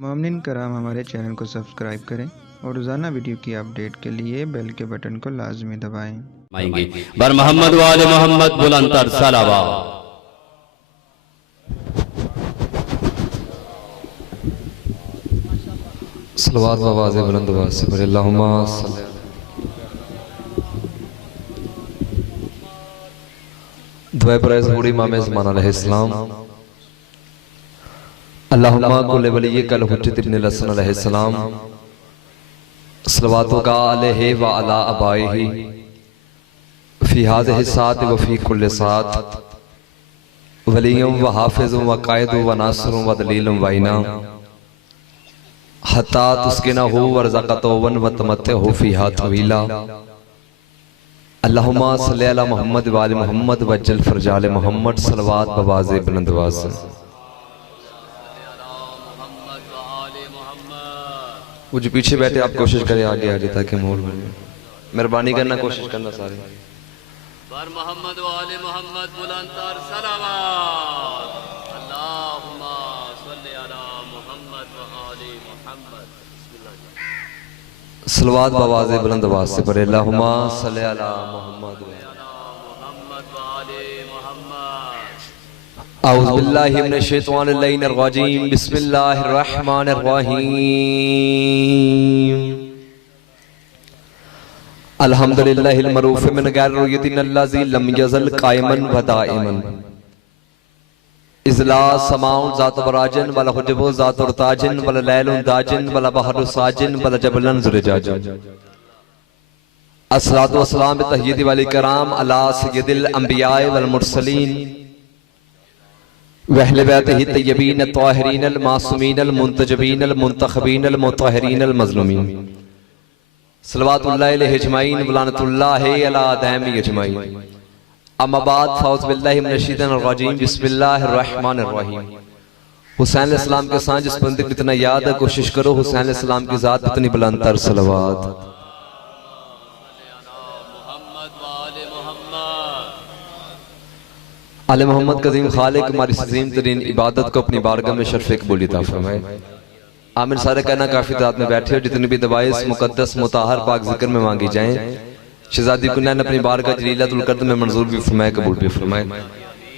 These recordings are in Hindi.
मोमिन कराम हमारे चैनल को सब्सक्राइब करें और रोज़ाना वीडियो की अपडेट के लिए बेल के बटन को लाजमी दबाएं। बर मोहम्मद वाले मोहम्मद बुलंदर सलावा। सलवात आवाज़ बुलंद आवाज़ से पढ़े अल्लाहुम्मा दुआ पर ज़हूर इमाम ज़मान अलैहिस्सलाम अल्लाहुम्मा कुल वली कल हुज्जत इब्न हसन अलैहिस्सलाम सलवातु का अलैहि व अला अबाइही फी हाज़िहि सात व फी कुल्ल सात वलियुम व हाफिज़ुम व कायदुम व नासिरुम व दलीलुम व इनाम हत्ता तुस्किनहु व रज़क़तहु व तमत्तहु फ़ीहा तवीला अल्लाहुम्मा सल्लि अला मुहम्मद व आलि मुहम्मद वज्जल फ़रजाल मुहम्मद सलवात बवाज़े बुलंद आवाज़। वो जो पीछे बैठे आप कोशिश करें आगे आगे ताकि माहौल बने। मेहरबानी करना कोशिश करना सारे। बर मोहम्मद वाले मोहम्मद बुलंदर सलावत। अल्लाहुम्मा सल्लि अला मुहम्मद व आलि मुहम्मद। सलवात बवाज़े बुलंद आवाज़ से पढ़े अल्लाहुम्मा सल्लि अला मुहम्मद व आलि मुहम्मद। औज़ु बिल्लाहि मिनश शैतानिर रजीम बिस्मिल्लाहिर रहमानिर रहीम अल्हम्दुलिल्लाहिल मरूफ मिन गैर रुयतिन अल्लज़ी लम यज़ल कायमन व दाइमन इज़ला समाउ ज़ात बराजन वल हुजबु ज़ात उरताजन वल लैलुन दाजन वल बहरु साजिन वल जबलन ज़ुरजाजन अस्सलातु वस्सलाम बितहय्यिदि वल इकराम अला सय्यिदिल अंबिया वल मुरसलीन वहले बैतिही तय्यबीन ताहिरीन अल मासूमीन अल मुंतजबीन अल मुंतखबीन अल मुतहरीन अल मज़लूमीन सलवातुल्लाहि अलैहि अजमाइन वलानतुल्लाहि अला दाइमी अजमाइन। अम्मा बाद फ़ौज़ बिल्लाहि मिनश शैतानिर रजीम बिस्मिल्लाहिर रहमानिर रहीम। हुसैन अलैहिस्सलाम के साथ जिस बंदे को इतना याद है कोशिश करो हुसैन अलैहिस्सलाम की ज़ात इतनी बुलंदतर सलवात। आले मोहम्मद कज़ीम खालिक हमारी अज़ीम तरीन इबादत को अपनी बारगाह में शर्फ़ कबूल अता फरमाए। आमिर सारे कहना काफी तादाद में बैठे हो जितनी भी दवाएं इस मुकद्दस मुताहर पाक जिक्र में मांगी जाएं शहजादी कुन्ना ने अपनी बारगाह जलीलतुल क़द्र में मंजूर भी फरमाए कबूल भी फरमाए।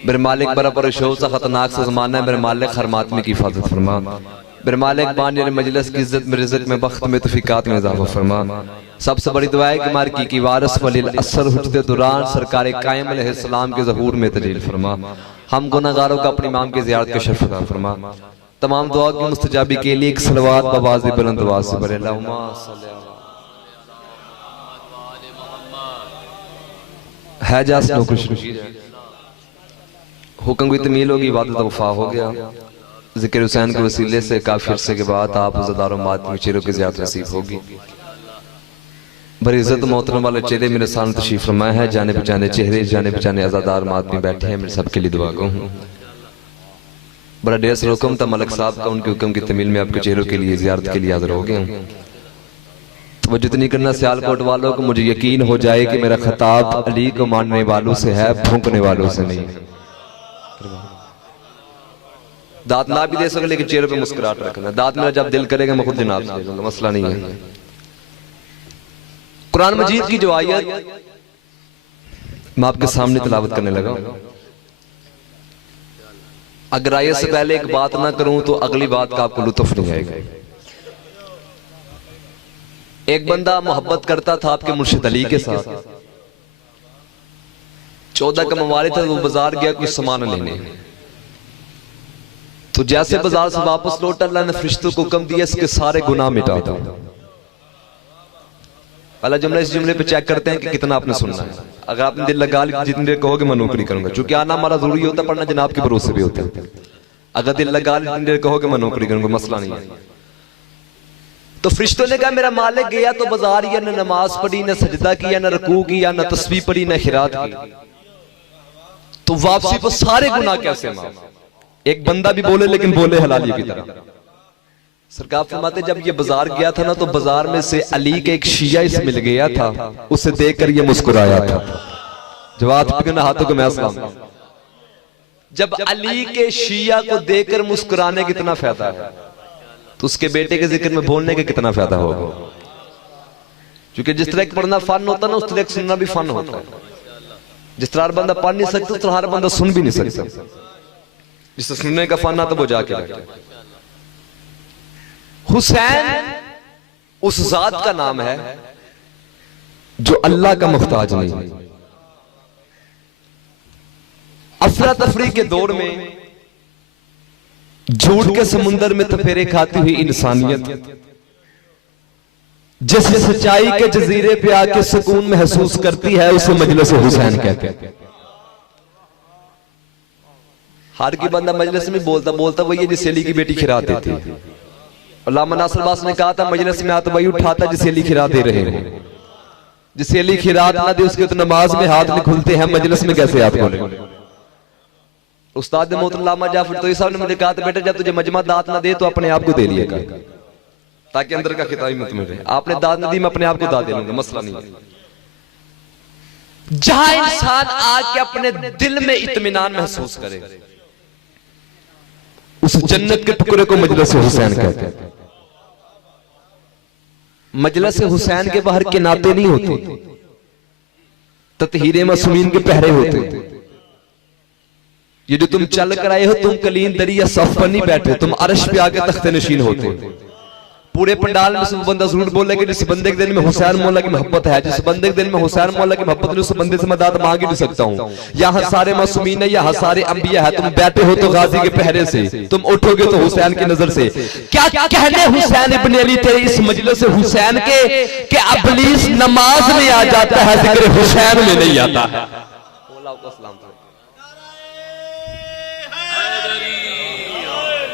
मेरे मालिक बराबर शोर से खतरनाक से ज़माना है मेरे मालिक हर मातमी की हिफाजत फरमा। मेरे मालिक बान मजलिस की इज्जत में रिज़्क़ में बख्त में तौफ़ीक़ात में इज़ाफ़ा फरमा। सबसे बड़ी दुआ है कि हमारे की वारिस वलील असर हुज्जत दुरान सरकार कायम अलैहिस्सलाम के ज़हूर में तजलील फरमा। हम गुनाहगारों का अपने इमाम की ज़ियारत का शर्फ़ अता फरमा। तमाम दुआ की मुस्तजाबी के लिए एक सलवात बवाज़े बुलंद आवाज़ से पढ़े अल्लाहुम्मा सल्लि अला है जास नो कुछ हुक्म की तमील होगी इबादत वफा हो गया। ज़िक्र हुसैन के वसीले से काफी अरसे के बाद आप ज़दारों मातमी चेहरों की ज़ियारत नसीब होगी। बड़ी इज्जत मोहतरम वाले चेहरे मेरे सामने तशरीफ फरमाए हैं। जाने पहचाने चेहरे जाने पहचाने अज़ादार मातमी बैठे हैं। मेरे सबके लिए दुआ गो हूँ। बड़ा ढेर से हुक्म था मलक साहब का उनके हुक्म की तमील में आपके चेहरों के लिए ज़ियारत के लिए हाज़िर हो गया हूँ। तो वो जितनी करना सियालकोट वालों को मुझे यकीन हो जाए कि मेरा खिताब अली को मानने वालों से है फूंकने वालों से नहीं। दांत ना भी दे सके लेकिन चेहरे पे मुस्कुराहट रखना। दांत मेरा जब दिल करेगा मैं खुद जनाब से दे दूंगा मसला नहीं है। कुरान मजीद की जो आयत मैं आपके सामने तिलावत करने लगा अगर आयत से पहले एक बात ना करूं तो अगली बात का आपको लुत्फ नहीं आएगा। एक बंदा मोहब्बत करता था आपके मुर्शिद अली के साथ 14 का मवाली था वो बाजार गया कुछ सामान लेने तो जैसे बाजार से वापस लौटा अल्लाह ने फरिश्तों को हुक्म दिया इसके सारे गुनाह मिटा दो। पहला जुमला इस जुमले पे चेक करते हैं कि कितना आपने सुनना है। अगर आपने दिल लगा लिया जितनी देर कहोगे मैं नौकरी करूंगा चूंकि आना हमारा जरूरी होता है पढ़ना जनाब के भरोसे भी होता है। अगर दिल लगा लिया जितनी देर कहोगे मैं नौकरी करूंगा मसला नहीं है। तो फरिश्तों ने कहा मेरा मालिक गया तो बाजार या न नमाज पढ़ी न सजदा किया न रुकू किया न तस्बीह पढ़ी न खिरात की तो वापसी पर सारे गुनाह कैसे माफ। एक बंदा भी बोले लेकिन बोले हलाली की तरह। सरकार फरमाते जब ये बाजार गया था ना तो बाजार में से अली के एक शिया इस मिल गया था उसे देखकर ये मुस्कुराया था। जवाब हाथों को मैं सलाम जब अली के शिया को देखकर मुस्कुराने कितना फायदा है। तो उसके बेटे के जिक्र में बोलने का कितना फायदा होगा। क्योंकि जिस तरह पढ़ना फन होता है ना, उस तरह सुनना भी फन होता है। जिस तरह हर बंदा पढ़ नहीं सकता, उस तरह हर बंदा सुन भी नहीं सकता। जिससे सुनने का फन आता वो जाके बैठे। हुसैन उस जात का नाम है जो अल्लाह का मुख्ताज नहीं। अफरा तफरी के दौर में झूठ के समुंदर में तफेरे खाती हुई इंसानियत जिस सच्चाई के जजीरे पे आके सुकून महसूस करती है, उसे मजलिस हुसैन कहते हैं। हर की बंदा मजलिस में बोलता बोलता वो ये जिसेली की बेटी खिराते थे। अल्लामा नासिर अब्बास ने कहा था मजलिस में आता वही उठाता जिसेली खिरा दे रहे हो। जिसेली खिरात ना दे उसके तो नमाज में हाथ नहीं खुलते हैं, मजलिस में कैसे हाथ खोले। उस्ताद मोहतरम जाफर तोई साहब ने मुझे कहा था बेटा जब तुझे मजमा दात ना दे तो अपने आप को दे लिया कर, ताकि अंदर का खिताब मत मिले। आपने दात न दी, मैं अपने आप को दाद दे लूंगा, मसला नहीं है। जहां इंसान आके अपने दिल में इत्मीनान महसूस करे, उस जन्नत के टुकड़े को मजलिस हुसैन कहते हैं। मजलिस हुसैन के बाहर के नाते नहीं होते, ततहीरे मासूमीन के पहरे होते। ये जो तुम चल कर आए हो, तुम कलीन दरी या सफ पर नहीं बैठे, तुम अर्श पे आके तख्ते नशीन होते। पूरे पंडाल में सब बंदा जरूर बोले कि जिस बंदे के दिल में हुसैन मौला की मोहब्बत है, जिस बंदे के दिल में हुसैन मौला की मोहब्बत है, उस बंदे से मैं दाद मांग ही नहीं सकता हूँ। यहाँ सारे मासूमीन है, यहाँ सारे अंबिया है, तुम बैठे हो तो गाजी के पहरे से, तुम उठोगे तो हुसैन की नजर से। क्या कहने हुसैन इब्न अली तेरे इस मजलिस हुसैन के कि इब्लीस नमाज में आ जाता है, जिक्र हुसैन में नहीं आता है।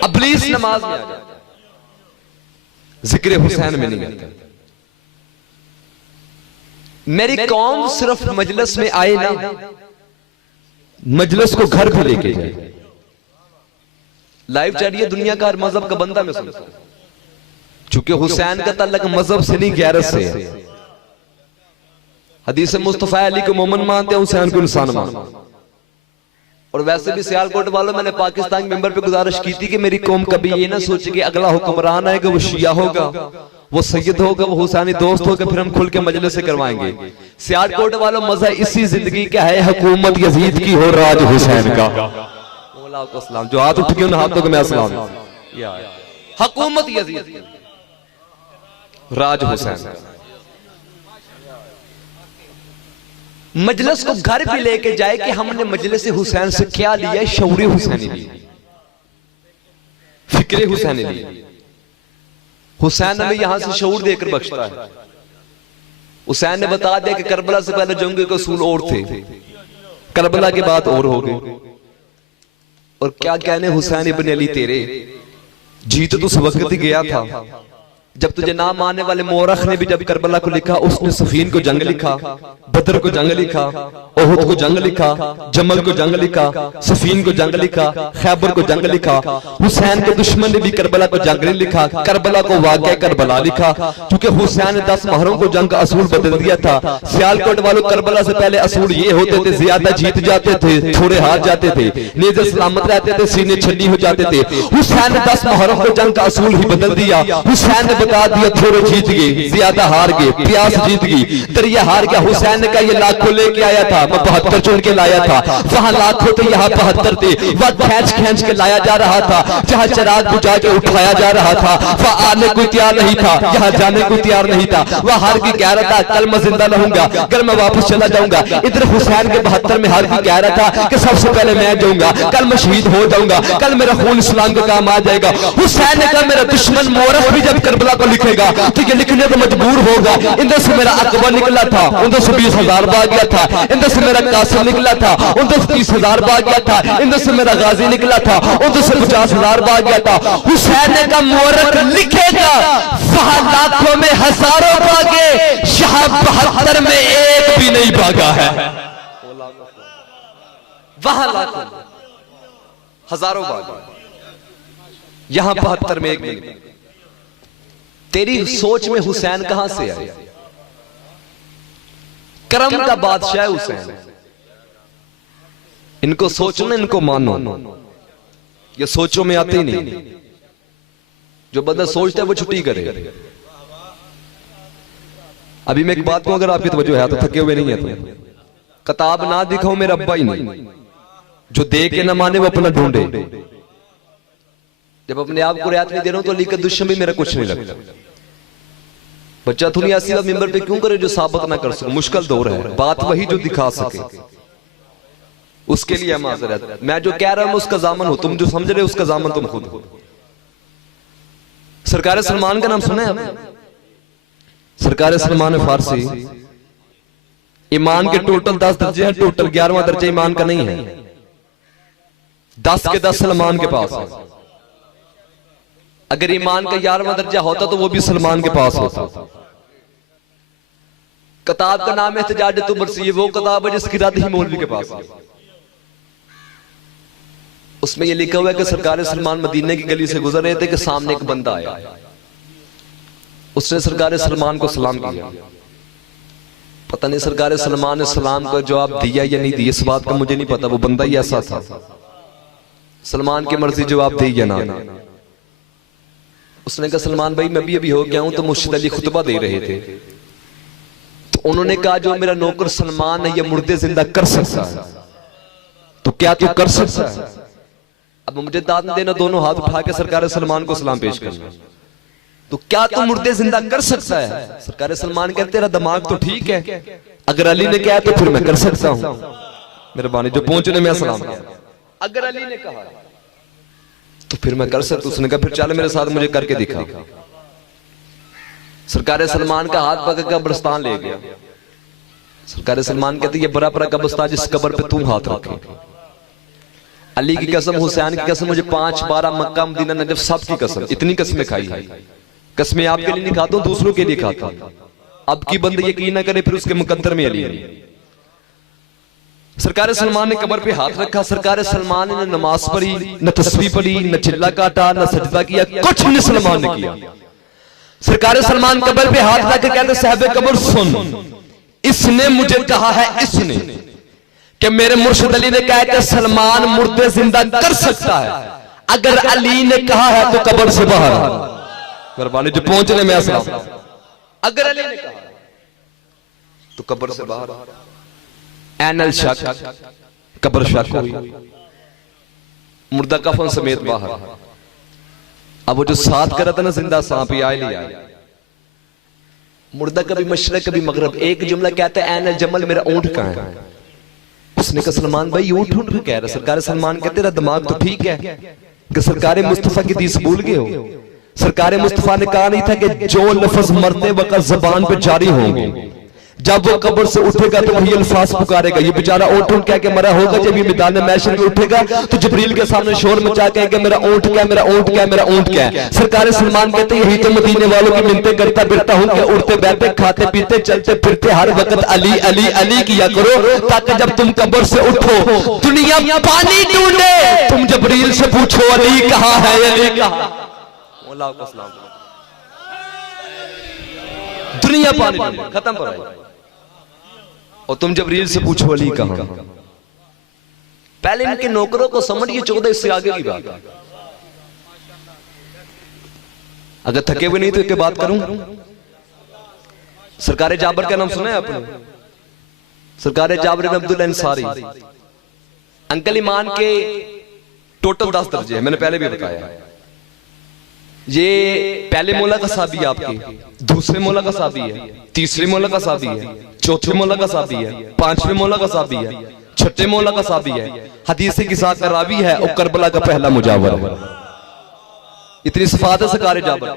इब्लीस नमाज में आ जाता है, जिक्र हुसैन में नहीं आता। मेरी कौम सिर्फ मजलिस में आए ना, मजलिस को घर भी लेके जाए। लाइव चलिए दुनिया का हर मजहब का बंदा मैं सुनता हूं, चूंकि हुसैन का ताल्लुक मजहब से नहीं गैरत से है। हदीस मुस्तफा अली को मोमन मानते हैं, हुसैन को इंसान मानते हैं। और वैसे भी सियालकोट वालों, मैंने पाकिस्तान के मेंबर पे गुजारिश की थी कि मेरी कौम कभी ये ना सोचे कि अगला हुक्मरान आएगा वो शिया होगा, वो सैयद होगा, वो हुसैनी दोस्त होगा, फिर हम खुल के मजलिस से करवाएंगे। सियालकोट वालों मजा इसी जिंदगी का है, हुकूमत यजीद की हो, राज हुसैन का। जो हाथ उठ के उन हाथों को मैं सलाम। हुकूमत यजीद की, राज हुसैन। मजलिस को घर भी लेके जाए कि हमने मजलिस हुसैन से क्या लिया, शऊर हुसैनी ली, फिक्र हुसैनी ली। हुसैन हमें यहां से शऊर देकर बख्शता है। हुसैन ने बता दिया कि करबला से पहले जंग के असूल और थे, करबला के बाद और हो गए। और क्या कहने हुसैन इब्न अली तेरे, जीत तो उस वक्त ही गया था जब तुझे नाम मानने वाले मोरख ने भी जब करबला को लिखा, उसने सफीन को जंग लिखा, बदर को जंग लिखा, ओहुद को जंग लिखा, जमल को जंग लिखा, सफीन को जंग लिखा, खैबर को जंग लिखा। हुसैन के दुश्मन ने भी करबला को जंग नहीं लिखा, करबला को वाक़या करबला लिखा। क्योंकि हुसैन ने 10 महरों को जंग का असूल बदल दिया था। सियालकोट वालों, करबला से पहले असूल ये होते थे, ज्यादा जीत जाते थे, थोड़े हार जाते थे, नेज़े सलामत रहते थे, सीने छली हो जाते थे। हुसैन ने 10 महरों को जंग का असूल ही बदल दिया। हुसैन ने बता दिया थोड़े जीत गए, ज्यादा हार गए, प्यास जीत गई, दरिया हार गया। हुसैन ने कहा ये लाखों लेके आया था, मैं 72 चुन के लाया था। वहां लाखों थे, यहाँ 72 थे। वह खींच खींच के लाया जा रहा था। जहां चिराग बुझा के उठाया जा रहा था, वह आने को तैयार नहीं था, यहाँ जाने को तैयार नहीं था। वह हार की कह रहा था कल मैं जिंदा रहूंगा, कल मैं वापस चला जाऊंगा। इधर हुसैन के 72 में हार की कह रहा था कि सबसे पहले मैं जाऊंगा, कल मैं शहीद हो जाऊंगा, कल मेरा खून इस्लाम का काम आ जाएगा। हुसैन ने कहा मेरा दुश्मन मोरख भी जब करबला को लिखेगा तो ये लिखने को मजबूर होगा। इंदर से मेरा अकबर निकला था, उधर से 20,000 भाग गया था। इंदर से मेरा कासिम निकला था, उधर से 30,000 भाग गया था। इंदर से मेरा गाजी निकला था, उधर से 50,000 भाग गया था। हुसैन ने कहा मोरख लिखेगा, वहां लाखों में हजारों भागे, यहाँ 72 में एक भी नहीं भागा है। वहां लाखों हजारों भागे, यहाँ 72 में एक भी नहीं। तेरी सोच में हुसैन कहां से आया? करम का बादशाह हुसैन। इनको सोचो ना, इनको मानो, ये सोचो में आते ही नहीं। जो बंदा सोचता है वो छुट्टी करे। अभी मैं एक बात को अगर आपकी तवज्जो है तो थके हुए नहीं है तो किताब ना दिखाओ मेरा अब्बा ही नहीं, जो दे के ना माने वो अपना ढूंढे। जब अपने आप को रियायत नहीं दे रहा हूं तो अली का दुश्मन भी मेरा कुछ नहीं लगता। बच्चा थोड़ी ऐसी बात मिंबर पे क्यों करे जो साबित ना कर सके, मुश्किल दौर है, बात वही जो दिखा सके उसके लिए माजरत। मैं जो कह रहा हूं उसका जामन हो, तुम जो समझ रहे हो उसका जामन तुम खुद हो। सरकार सलमान का नाम सुना है आपने? सरकार सलमान फारसी, ईमान के टोटल 10 दर्जे हैं, टोटल 11वां दर्जा ईमान का नहीं है, 10 के 10 सलमान के पास है। अगर ईमान का 11वां दर्जा होता तो वो भी सलमान के पास होता। किताब का नाम है एहतिजाज तुमरसी, ये वो किताब है जिसकी रद्द ही मौलवी के पास है। उसमें ये लिखा हुआ है कि सरकार सलमान मदीने की गली से गुजर रहे थे कि सामने एक बंदा आया, उसने सरकार सलमान को सलाम किया। पता नहीं सरकार सलमान ने सलाम का जवाब दिया या नहीं दिया, इस बात का मुझे नहीं पता, वो बंदा ही ऐसा था। सलमान की मर्जी जवाब दी या ना। उसने कहा सलमान भाई मैं भी अभी हो गया हूं, तो मुर्शिद अली खुतबा दे रहे थे, तो उन्होंने कहा जो मेरा नौकर सलमान है ये मुर्दे जिंदा कर सकता है, तो क्या तू कर सकता है? अब मुझे दाद देना, दोनों हाथ उठा के सरकार सलमान को सलाम पेश करना, तो क्या तू मुर्दे जिंदा कर सकता है? सरकार सलमान कहते तेरा दिमाग तो ठीक है, अगर अली ने कहा तो फिर मैं कर सकता हूं। मेहरबानी जो पहुंचने में सलाम किया, अगर अली ने कहा तो फिर मैं कर सकता। उसने कहा फिर चल मेरे साथ, मुझे करके दिखा। सरकार सलमान का हाथ पकड़ के कब्रिस्तान ले गया। सरकार सलमान कहते ये बड़ा बड़ा कब्रिस्तान जिस कब्र पे तू हाथ रखे, अली की कसम, हुसैन की कसम, मुझे 5 12 मक्का मदीना नजफ सब की कसम, इतनी कसमें खाई है। कसमें आपके लिए नहीं खाता हूं, दूसरों के लिए खाता हूं। अब की बंदे यकीन ना करे फिर उसके मुकद्दर में अली है। सरकार सलमान ने कब्र पे हाथ रखा। सरकार सलमान ने नमाज पढ़ी, न तस्बीह पढ़ी, न चिल्ला काटा, न सजदा किया, कुछ नहीं सलमान ने किया। सरकार सलमान कब्र पे हाथ रख के कहते साहब कब्र सुन, इसने मुझे कहा है, इसने कि मेरे मुर्शिद अली ने कहा कि सलमान मुर्दे जिंदा कर सकता है, अगर अली ने कहा है तो कब्र से बाहर। मेहरबानी जो पहुंचने में असला, अगर अली ने कहा तो कब्र से बाहर। एनल शक, कब्र शक हुई, मुर्दा कफन समेत बाहर। अब वो जो साथ कर रहा था ना जिंदा सांप ही आए लिया, मुर्दा कभी मशरक कभी मगरब। एक जुमला कहता है एनल जमल, मेरा ऊंट कहां है? उसने कहा सलमान भाई ऊंट ऊंट क्यों कह रहा? सरकार सलमान कहते तेरा दिमाग तो ठीक है कि सरकार मुस्तफा की हदीस भूल गए हो? सरकार मुस्तफा ने कहा नहीं था कि जो लफ्ज मरते वक्त जबान पे जारी होंगे, जब वो कब्र से उठेगा तो वही अल्फाज पुकारेगा। ये बेचारा ऊंट ऊंट कह के मरा होगा, जब ये मैदान महशर में उठेगा तो जिब्रील के सामने शोर मचा के मेरा ऊंट क्या, मेरा ऊंट क्या, मेरा ऊंट क्या। सरकार सलमान कहते यही तो मदीने वालों की मिन्नतें करता फिरता हूं कि उड़ते बैठे खाते पीते चलते फिरते हर वक्त अली अली अली किया करो, ताकि जब तुम कब्र से उठो दुनिया पानी ढूंढे, तुम जिब्रील से पूछो अली कहां है, अली कहां। दुनिया पानी खत्म पर आई और तुम जिब्रील से पूछो अली कहां। पहले इनके नौकरों को समझिए, 14 इससे आगे की बात। अगर थके हुए नहीं तो एक बात करूं। सरकार जाबर का नाम सुना है आपने? सरकार जाबर बिन अब्दुल अंसारी, अंकल ईमान के टोटल 10 दर्जे हैं, मैंने पहले भी बताया। ये पहले मौला का साहबी आपके, दूसरे मौला का साहबी है, तीसरे मौला का साहबी है, चौथे मौला का साहबी है, 5वें मौला का साहबी है, 6ठे मौला का साहबी है, हदीस के साथ रावी है और करबला का पहला मुजावर है। इतनी सिफात है सरकार जाबर।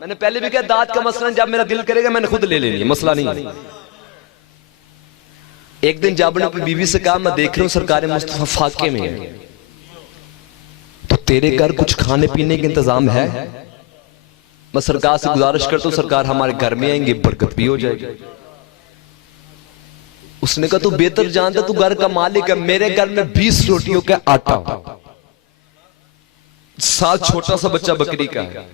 मैंने पहले भी कहा दाद का मसला जब मेरा दिल करेगा मैंने खुद ले लेनी है, मसला नहीं है। एक दिन जाबर ने अपनी बीवी से कहा मैं देख रहा हूं सरकार मुस्तफा फाके में है, तो तेरे घर कुछ खाने पीने का इंतजाम है? मैं सरकार से गुजारिश करता हूं सरकार हमारे घर में आएंगे, बरकत भी हो जाएगी। उसने कहा तू बेहतर जानता, तू घर का मालिक है, मेरे घर में 20 रोटियों का आटा, 7 छोटा सा बच्चा बकरी का है,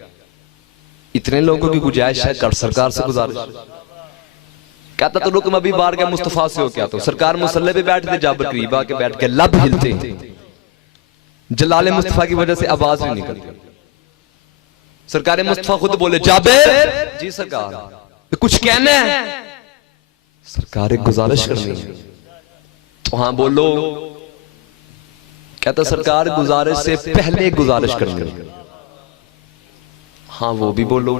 इतने लोगों की गुजारिश है, कर सरकार से गुजारिश। कहता तो रुक मैं अभी बाहर गया मुस्तफा से हो क्या, तो सरकार मुसल्ले पे बैठते, जाबर करीब आके बैठ के लब हिलते, जलाले मुस्तफा की वजह से आवाज नहीं निकलती। सरकार मुस्तफा खुद बोले जाबिर जी सरकार तो कुछ कहना है, सरकार गुजारिश करनी है तो हाँ बोलो। कहता सरकार गुजारिश से पहले गुजारिश करनी है, हाँ वो भी बोलो।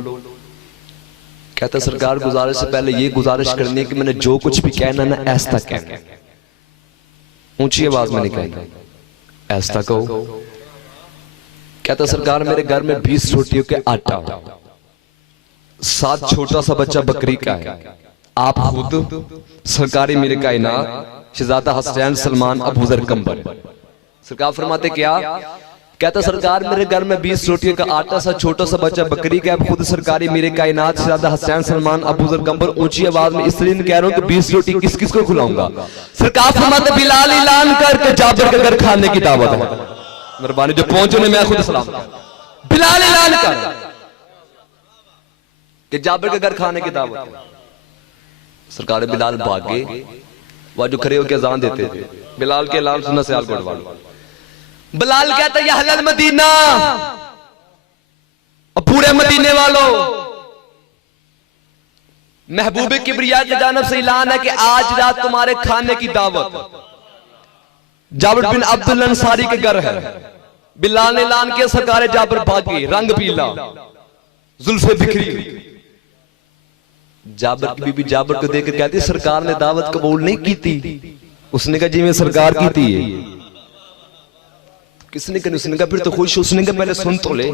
कहता सरकार गुजारिश से पहले ये गुजारिश करनी है कि मैंने जो कुछ भी कहना ना ऐसा कहना, ऊंची आवाज में नहीं कहना, ऐसा कहो। कहता सरकार मेरे घर में 20 रोटियों के आटा, 7 छोटा सा बच्चा बकरी का है, आप खुद सरकारी मेरे कायनात शहजादा हसनैन सलमान अबू ज़र कंबर। सरकार फरमाते क्या? कहता सरकार मेरे घर में 20 रोटियों का आटा, सा छोटा सा बच्चा बकरी का, आप खुद सरकारी मेरे कायनात शहजादा हसनैन सलमान अबू ज़र कंबर। ऊंची आवाज में इसलिए कह रहा हूं कि 20 रोटी किस किस को खिलाऊंगा? सरकार फरमाते बिलाल ऐलान करके जाबिर के घर खाने की दावत है। मेहरबानी जो पहुंचे ने मैं खुद सलाम। बिलाल ऐलान कर कि जाबिर के घर खाने की दावत है। सरकार बिलाल भागे, वह जो खड़े होकर अजान देते थे, बिलाल के ऐलान सुना सियालकोट वालों। बिलाल कहता है या अहल मदीना, और पूरे मदीने वालों, महबूब किबरिया की जानब से ऐलान है कि आज रात तुम्हारे खाने की दावत जाबिर बिन अब्दुल अंसारी के घर है। बिलाल ने ऐलान किया, सरकार जाबिर भागी, रंग पीला, जुल्फे बिखरी। जाबिर की बीबी जाबिर को देखकर कहती सरकार ने दावत कबूल नहीं की थी। उसने कहा जी मैं सरकार की थी। किसने कहा? उसने कहा फिर तो खुश। उसने कहा पहले सुन तो ले।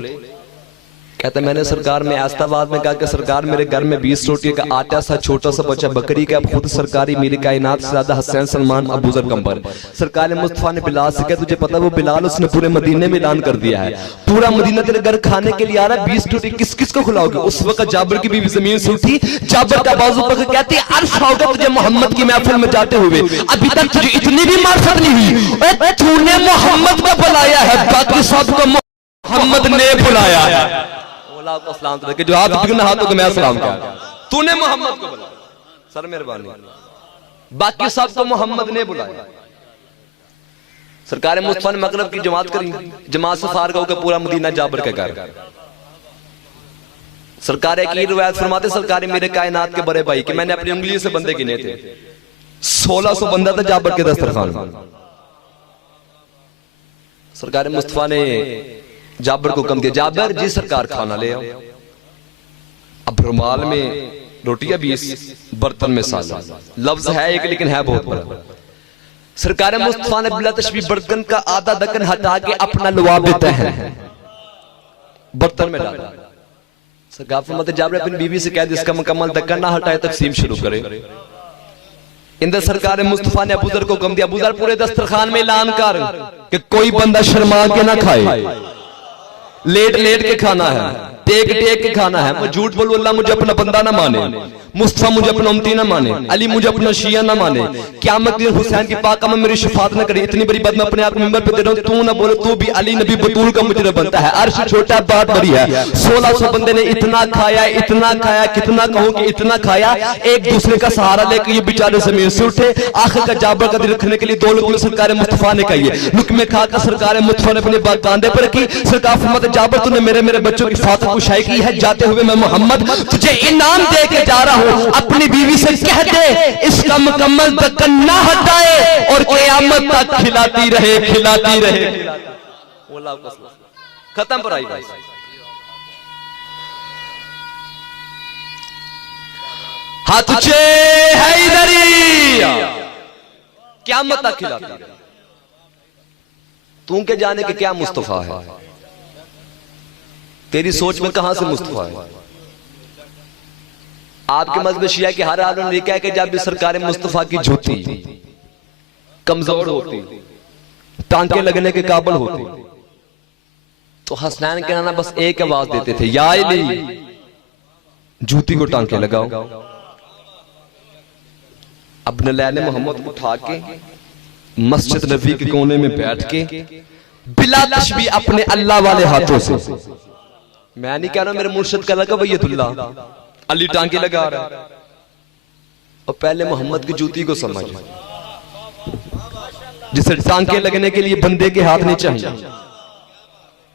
कहता मैंने सरकार में आस्ताबाद में कहा कि सरकार मेरे घर में 20 रोटियों का आटा, सा छोटा सा बच्चा बकरी का, खुद सरकारी मेरी कायनात शहजादा हसनैन सलमान अबू ज़र कंबर। सरकार मुस्तफा ने बिलाल से कहा तुझे पता वो बिलाल उसने पूरे मदीने में ऐलान कर दिया है, पूरा मदीना तेरे घर खाने के लिए आ रहा है, 20 रोटी किस किस को खिलाओगे? उस वक्त जाबिर की बीवी जमीन से उठी, जाबिर का बाजू पकड़ कहती अर्श होगा तुझे मोहम्मद की महफिल में जाते हुए, अभी तक तुझे इतनी भी मार्फत नहीं हुई। तूने मोहम्मद को बुलाया है, बाकी सबको मोहम्मद ने बुलाया है। जो हाथ हाथों को मैं सलाम किया, तूने मोहम्मद को बुलाया, सर मेहरबानी, बाकी सबको मोहम्मद ने बुलाया। सरकार मुस्तफा ने मगरिब की जमात करी, जमात से फारग होकर पूरा मदीना जाबिर के घर। सरकार की रिवायत फरमाते सरकार मेरे कायनात के बड़े भाई कि मैंने अपनी उंगलियों से बंदे गिने थे, 1600 बंदा था जाबिर के दस्तरखान में। सरकार मुस्तफा ने जाबिर को कम दिया, जाबिर जी सरकार खाना ले आओ। अब रुमाल में रोटियां 20, बर्तन में साला, लफ्ज है एक लेकिन है बहुत बड़ा। सरकार मुस्तफा ने बिला तशबीह बर्तन का आधा ढक्कन हटा के अपना लुआब तहन बर्तन में डाला। सरकार फरमाते जाबिर अपनी बीवी से कह दे इसका मुकम्मल ढक्कन ना हटाए तकसीम शुरू करे। इंदर सरकार मुस्तफा ने अबू ज़र को कम दिया, अबू ज़र पूरे दस्तरखान में ऐलान कर कि कोई बंदा शर्मा के ना खाए, लेट लेट के खाना है, टेक टेक के खाना है। मैं झूठ बोलूं अल्लाह मुझे अपना बंदा ना माने, मुस्तफा मुझे अपना उम्मती ना माने, अली मुझे अपना शिया ना माने, क़यामत दिन हुसैन की पाक में मेरी शफाअत ना करे। इतनी बड़ी बात मैं अपने आप मिंबर पे दे रहा हूं, तू ना बोले तू भी अली नबी बतूल का मुजरिम बनता है। अर्श छोटा बात बड़ी है, 1600 बंदे ने इतना खाया, कितना कहूं कि इतना खाया, एक दूसरे का सहारा लेकर ये बेचारे जमीन से उठे। आखिर का जाबिर का दिल रखने के लिए 2 लोगों सरकार मुस्तफा ने कही, लुकमे खाकर सरकार मुस्तफा ने अपने कांधे पर रखी। सरकार फरमाते जाबिर तूने मेरे बच्चों की फातह कुशाई की है, जाते हुए मैं मोहम्मद तुझे इनाम दे के जा रहा हूं, अपनी बीवी से कह दे इसका मुकम्मल ढक्कन ना हटाए और क़यामत तक खिलाती रहे। खत्म पर आई भाई। हाँ तुझे है इधर ही क़यामत तक खिलाती रहे। तू के जाने के क्या मुस्तफा है, तेरी सोच में कहां से मुस्तफा है? आपके मज़हब शिया के हर आलम ने लिखा है कि जब भी सरकार मुस्तफा की जूती कमजोर होती, टांके लगने के काबिल होती, तो हसनैन के नाना बस एक आवाज देते थे, या अली जूती को टांके लगाओ। अब नलैन मोहम्मद उठा के मस्जिद नबी के कोने में बैठ के बिला तशबीह अपने अल्लाह वाले हाथों से, मैं नहीं कह रहा मेरे मुर्शिद का लगा वैयतुल्लाह, अली टांके लगा रहा है। और पहले मोहम्मद की जूती को समझ, जिसे टांके लगने के लिए बंदे के हाथ नहीं चाहिए,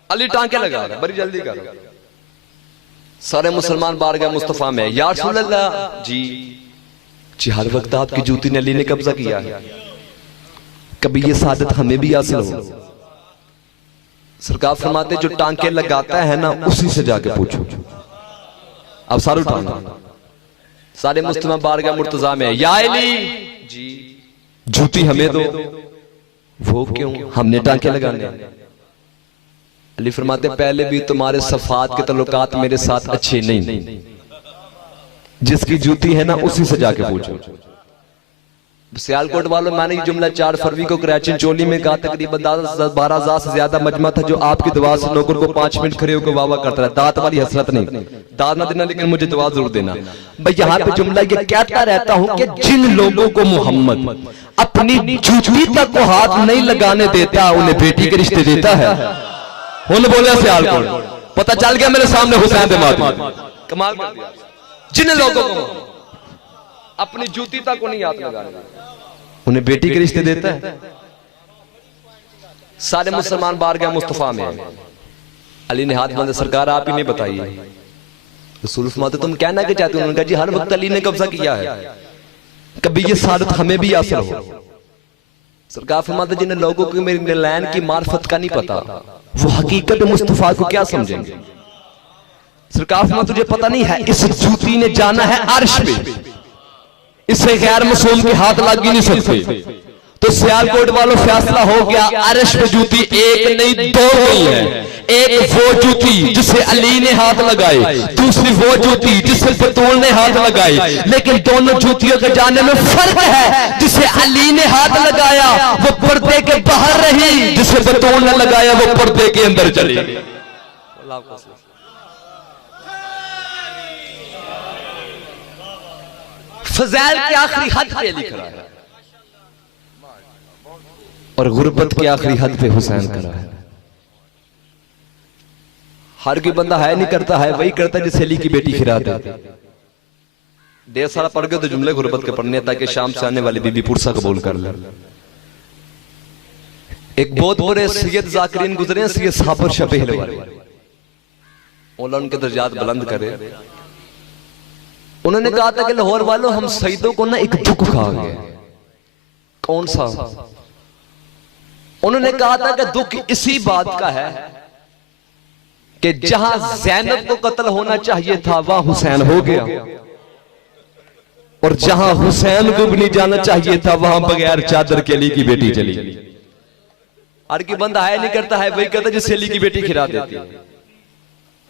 अली टांके लगा रहा है, बड़ी जल्दी करो। सारे मुसलमान बारगाह मुस्तफा में, या रसूल अल्लाह जी जी हर वक्त आपकी जूती ने अली ने कब्जा किया है, कभी ये सादत हमें भी हासिल हो। सरकार फरमाते जो टांके लगाता है ना उसी से जाके पूछो। अब सारे उठाना, सारे मुस्तफा बारगाह मुर्तजा में, या अली जी जूती हमें दो। वो क्यों? हमने टांके लगाने। अली फरमाते पहले भी तुम्हारे सफात के तल्लुकात मेरे साथ अच्छे नहीं, जिसकी जूती है ना उसी से जाके पूछो। सियालकोट वालों, मैंने ये जुमला 4 फरवरी को कराची चोली में कहा, तकरीबन 12,000 से ज्यादा मजमा था जो आपकी दुआ से नौकर को 5 मिनट खड़े होकर वाह वाह करता रहा। दात वाली हसरत नहीं, दात ना देना लेकिन मुझे दुआ जरूर देना। भाई यहाँ पे जुमला ये कहता रहता हूँ कि जिन लोगों को मोहम्मद अपनी जूती तक को हाथ नहीं लगाने देता, उन्हें बेटी के रिश्ते देता है। उन्होंने बोला सियालकोट, पता चल गया मेरे सामने हुसैन दे मातमी, कमाल कर दिया। जिन लोगों को अपनी जूती तक को नहीं हाथ लगाने, उन्हें बेटी के रिश्ते देता है। सारे मुसलमान बारगाह मुस्तफा में। अली ने हाथ बांधे, सरकार आप ही ने बताइए। रसूल फरमाते तुम कहना क्या चाहते हो? उन्होंने कहा जी हर वक्त अली ने कब्जा किया है, कभी ये सादत हमें भी हासिल हो। सरकार फरमाते जिन लोगों को मेरी नलैन की मार्फत का नहीं पता, वो हकीकत मुस्तफा को क्या समझेंगे? सरकार फरमाते तुझे पता नहीं है, इस जूती ने जाना है अर्श पे, इससे गैर मासूम के हाथ लग ही नहीं सकते। तो सियालकोट वालों फैसला हो गया, अर्श पे जूती एक नहीं 2 नहीं है। एक वो जूती जिसे अली ने हाथ लगाए, दूसरी वो जूती जिसे बतूल ने हाथ लगाए, लेकिन दोनों जूतियों के जाने में फर्क है। जिसे अली ने हाथ लगाया वो पर्दे के बाहर रही, जिसे बतूल ने लगाया वो पर्दे के अंदर चली। फज़ैल की आखिरी हद पे अली खड़ा है और गुर्बत की आखिरी हद पे हुसैन खड़ा है। हर कोई बंदा है नहीं करता है, वही करता है जिसे अली की बेटी खिरा दे। ढेर सारा पढ़ गए तो जुमले गुर्बत के पढ़ने, ताकि शाम से आने वाली बीबी पुरसा कबूल कर ले। एक बहुत बड़े सैयद जाकिरीन गुजरे हैं, सैयद साबर शबीह वाले, मौला उनके दर्जात बुलंद करे। उन्होंने कहा था कि लाहौर वालों हम सईदों को ना एक दुख खा गए। कौन सा? उन्होंने कहा था कि दुख इसी बात का है कि जहां ज़ैनब को कत्ल होना चाहिए था वहां हुसैन हो गया, और जहां हुसैन को भी नहीं जाना चाहिए था वहां बगैर चादर के अली की बेटी चली। हर की बंदा है नहीं करता है, वही करता जिससे अली की बेटी खिरा देती है।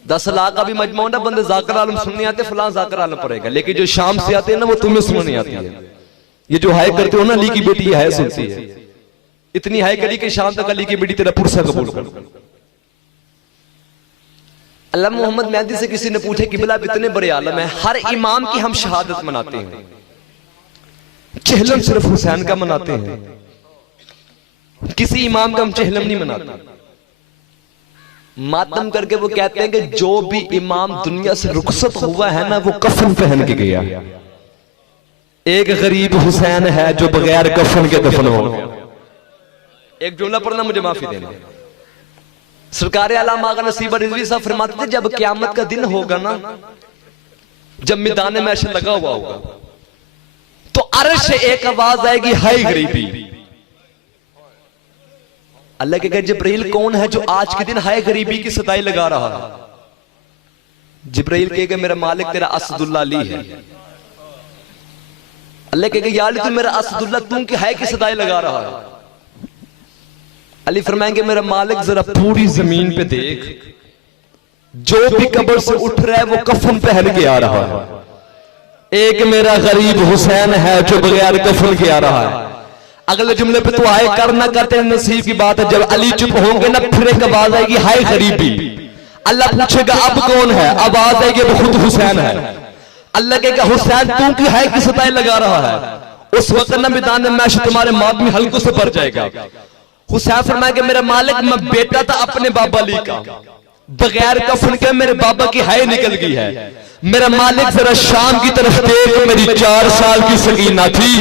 10 लाख का भी मजमू ना, बंदे जाकिर आलम सुनने आते, फलां जाकिर आलम पड़ेगा, लेकिन जो शाम से आते हैं ना वो तुम्हें सुनने आती है। ये जो हाय करते हो ना अली की बेटी, ये हाय सुनती है। इतनी हाय करी कि शाम तक अली की बेटी तेरा पुरसा कबूल कर। अल्लाह मोहम्मद मेहदी से किसी ने पूछे कि बिला इतने बड़े आलम है, हर इमाम की हम शहादत मनाते हैं, चहलम सिर्फ हुसैन का मनाते हैं, किसी इमाम का हम चहलम नहीं मनाते। मातम करके वो कहते हैं कि जो भी इमाम दुनिया से रुखसत हुआ है ना वो कफन पहन के गया। एक गरीब हुसैन है जो बगैर कफन के दफन हो गया। एक जुमला पढ़ना, मुझे माफी देना। सरकार आलम आगा नसीब रिजवी साहब फरमाते थे जब क़यामत का दिन होगा ना, जब मैदान में ऐसे लगा हुआ होगा तो अर्श से एक आवाज आएगी, हाय गरीबी। अल्लाह के जिब्राइल कौन है जो आज के दिन हाय गरीबी की सदाई लगा रहा है? जिब्राइल कहेगा मेरा मालिक तेरा असदुल्ला अली है। अल्लाह कहेगा या अली तू मेरा असदुल्ला तू की हाय की सदाई लगा रहा है। अली फरमाएंगे मेरा मालिक जरा पूरी जमीन पे देख, जो भी कब्र से उठ रहा है वो कफन पहन के आ रहा है। एक मेरा गरीब हुसैन है जो बगैर कफन के आ रहा है। अगले जुमले पे तो आए कर ना करते नसीब की बात है। जब अली चुप होंगे ना फिर एक आवाज आएगी हाय गरीबी। अल्लाह पूछेगा अब कौन है? आवाज आएगी वो खुद हुसैन है। अल्लाह कहेगा हुसैन तू की हाय की सताई लगा रहा है। उस वक्त ना मैदान में तुम्हारे मातमी हल्कों से भर जाएगा। हुसैन फरमाएगा मेरा मालिक मैं बेटा था अपने बाबा अली का, बगैर कफन के मेरे बाबा की हाय निकल गई है। मेरा मालिक जरा शाम की तरफ देख, मेरी 4 साल की सकीना थी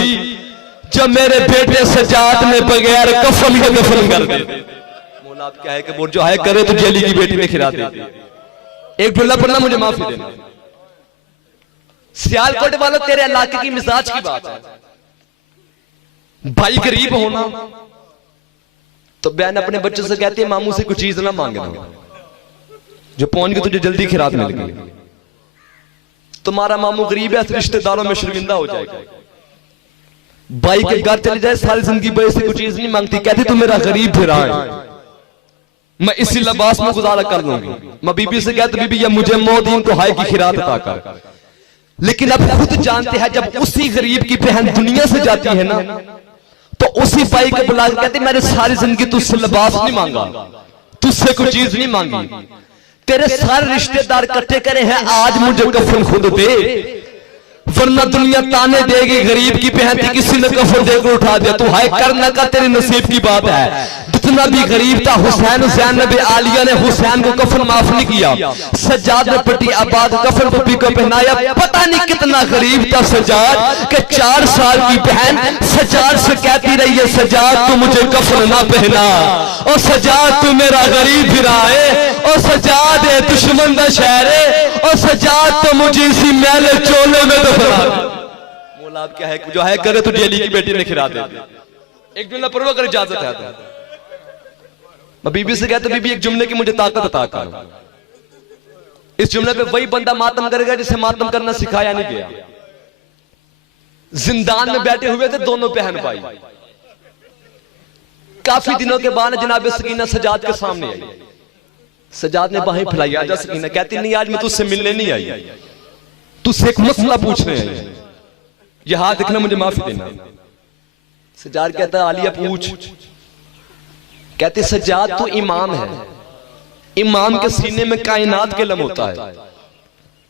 जब मेरे बेटे सजाद ने बगैर कफन के दफन कर दे। मौला क्या है कि वो जो है करे तो अली की बेटी में खिला दे। एक जुमला पढ़ना, मुझे माफी देना। सियालकोट वालों, तेरे इलाके की मिजाज की बात है। भाई गरीब होना तो बहन अपने बच्चों से कहती है मामू से कुछ चीज ना मांगना, जो पहुंच के तुझे जल्दी खिरात मिल गई। तुम्हारा मामू गरीब है, रिश्तेदारों में शर्मिंदा हो जाएगा। भाई के घर चली जाए, सारी जिंदगी भाई से कुछ चीज नहीं मांगती, कहती तू मेरा गरीब फिरा है, मैं इसी लिबास में गुजारा कर लूंगी। मैं बीबी से कहती बीबी या मुझे मोदीन को हाय की खिरात अता कर। लेकिन अब खुद जानते हैं जब उसी गरीब की बहन दुनिया से जाती है ना, तो उसी भाई को बुला के कहती मैंने सारी जिंदगी तुझसे लिबास नहीं मांगा, तुझसे कोई चीज नहीं मांगी, तेरे सारे रिश्तेदार इकट्ठे करे हैं, आज मुझे कफन खुद दे, वरना दुनिया ताने देगी गरीब की बहन थी किसी ने कफन देकर उठा दिया। तू हाय कर ना कर, तेरे नसीब की बात है। जितना भी गरीब था हुसैन ज़ैनब आलिया ने हुसैन को कफन माफ नहीं किया, सज्जाद ने पट्टी आबाद कफन पप्पी को पहनाया। पता नहीं कितना गरीब था सज्जाद के 4 साल की बहन सज्जाद से कहती रही है सज्जाद तू मुझे कफन ना पहना, और सज्जाद तू मेरा गरीब फिरा है, और सज्जाद है दुश्मन का शहर है, और सज्जाद तो मुझे इसी मैले चोले में दफना। मौला क्या है जो है करे तो जेली की बेटी ने खिला दे। एक जुमला पढ़ो अगर इजाजत है तो। मैं बीबी से कहता बीबी एक जुमले की मुझे ताकत अता कर। इस जुमले पे वही बंदा मातम करेगा जिसे मातम करना सिखाया नहीं गया। जिंदान में बैठे हुए थे दोनों बहन भाई, काफी दिनों के बाद जनाब सकीना सजाद के सामने आई। सजाद ने बाहें फैलाई, आजा सकीना। कहती नहीं आज मैं तुझसे मिलने नहीं आई, तुझसे एक मसला पूछने आई, ये हाथ दिखना मुझे माफी देना। सजाद कहता आलिया पूछ। कहते सज्जाद तू इमाम है, इमाम के सीने में कायनात के लम होता है।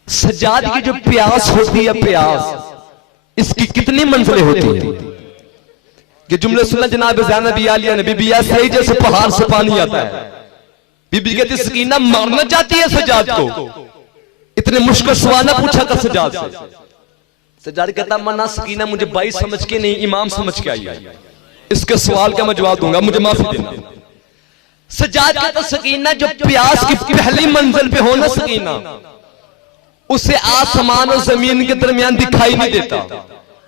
सज्जाद की जो प्यास होती है, प्यास इसकी कितनी मंजिलें होती हैं। ये जुमले सुना जनाब ज़ैनब आलिया ने, बीबी ऐसे ही जैसे पहाड़ से पानी आता है। बीबी कहती सकीना मारना चाहती है सज्जाद को, इतने मुश्किल सवाल ना पूछा कर सज्जाद से। सज्जाद कहता मना सकीना मुझे भाई समझ के नहीं इमाम समझ के आई है, इसके सवाल का मैं जवाब दूंगा, मुझे माफी देना। सज्जाद कहता सकीना जो प्यास की पहली मंजिल पे हो ना सकीना, उसे आसमान और जमीन के दरमियान दिखाई नहीं देता,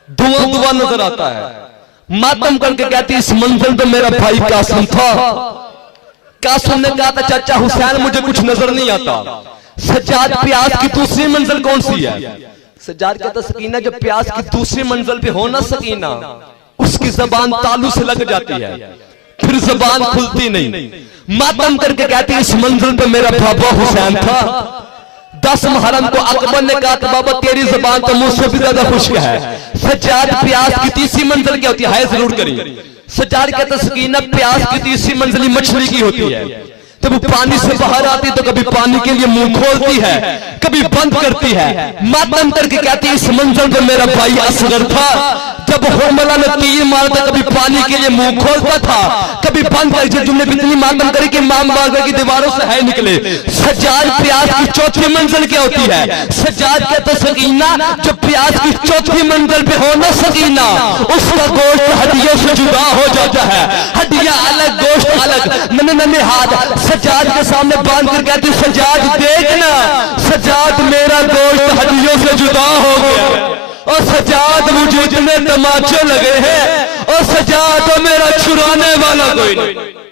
धुआं धुआं नजर आता है। मातम करके कहती इस मंजिल पे मेरा भाई कासिम था। कासिम ने कहा था चाचा हुसैन मुझे कुछ नजर नहीं आता। सज्जाद प्यास की दूसरी मंजिल कौन सी है? सज्जाद कहता सकीना जो प्यास की दूसरी मंजिल पे हो ना सकीना, उसकी जबान तालू से लग जाती है, फिर जबान खुलती नहीं। मातम करके कहती इस मंजिल पे मेरा बाबा हुसैन था। 10 मुहर्रम को अकबर ने कहा था बाबा तेरी जबान तो मुझसे भी ज्यादा खुश्क है। सज्जाद प्यास की तीसरी मंजिल क्या होती है जरूर करिए। सज्जाद कहता सकीना प्यास की तीसरी मंजिल मछली की होती है, जब वो पानी से बाहर आती तो कभी पानी के लिए मुंह खोलती है, कभी बंद करती है। मातम करके कहती इस मंजिल पे मेरा भाई असगर था, जब हुरमला ने तीर मारता कभी पानी के लिए मुंह खोलता था, कभी बंद कर। जुमले इतनी मातम करी कि इमाम बाग की दीवारों से है निकले। सज्जाद प्यास की चौथी मंजिल क्या होती है? सज्जाद कहता सकीना जो प्यास की चौथी मंजिल पे हो ना सकीना, उसका गोश्त हड्डियों से जुदा हो जाता है, हड्डियां अलग गोश्त अलग। नन्हे नन्हे हाथ सज्जाद के सामने बांध कर कहती सज्जाद देखना, सज्जाद मेरा गोश्त हड्डियों से जुदा हो गया, और सज्जाद मुझे इतने तमाचे लगे हैं, और सज्जाद मेरा छुड़ाने वाला कोई नहीं।